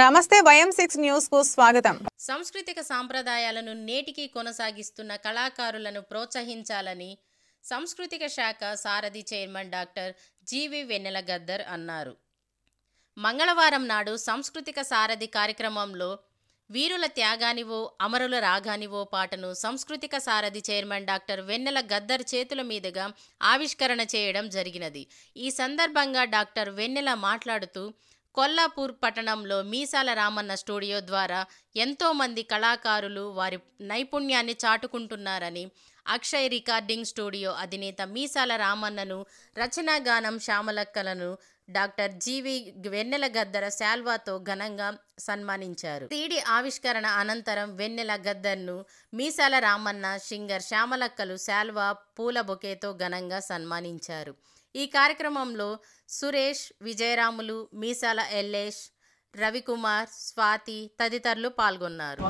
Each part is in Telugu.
నమస్తే YM6 న్యూస్ కు స్వాగతం. సాంస్కృతిక సాంప్రదాయాలను నేటికి కొనసాగిస్తున్న కళాకారులను ప్రోత్సహించాలని సాంస్కృతిక శాఖ సారథి చైర్మన్ డాక్టర్ జీవి వెన్నెల గద్దర్ అన్నారు. మంగళవారం నాడు సాంస్కృతిక సారథి కార్యక్రమంలో వీరుల త్యాగానివో అమరుల రాగానివో పాటను సాంస్కృతిక సారథి చైర్మన్ డాక్టర్ వెన్నెల గద్దర్ చేతుల మీదుగా ఆవిష్కరణ చేయడం జరిగినది. ఈ సందర్భంగా డాక్టర్ వెన్నెల మాట్లాడుతూ కొల్లాపూర్ పట్టణంలో మీసాల రామన్న స్టూడియో ద్వారా ఎంతోమంది కళాకారులు వారి నైపుణ్యాన్ని చాటుకుంటున్నారని, అక్షయ్ రికార్డింగ్ స్టూడియో అధినేత మీసాల రామన్నను, రచనా గానం శ్యామలక్కలను డాక్టర్ జీవి వెన్నెల గద్దర శాల్వాతో ఘనంగా సన్మానించారు. సీడీ ఆవిష్కరణ అనంతరం వెన్నెల గద్దర్ను మీసాల రామన్న, సింగర్ శ్యామలక్కలు శాల్వా, పూల బొకేతో ఘనంగా సన్మానించారు. ఈ కార్యక్రమంలో సురేష్, విజయరాములు, మీసాల ఎల్లేష్, రవికుమార్, స్వాతి తదితరులు పాల్గొన్నారు.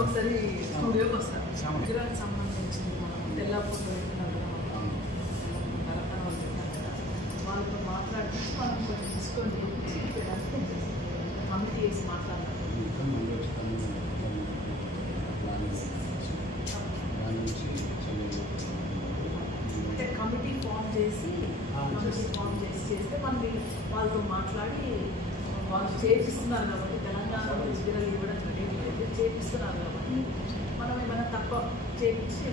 ఒకసారి స్టూడియోకి వస్తారు. సంవత్సరానికి సంబంధించిన వాళ్ళతో మాట్లాడి మనం కొంచెం తీసుకొని కమిటీ వేసి మాట్లాడాలి. అంటే కమిటీ ఫామ్ చేసి చేస్తే మనం వాళ్ళతో మాట్లాడి వాళ్ళు చేపిస్తున్నారు కాబట్టి తెలంగాణలో విజయాలు ఇవ్వడం జరిగింది. చేపిస్తున్నారు కాబట్టి మనం ఏమైనా తక్కువ చేయించి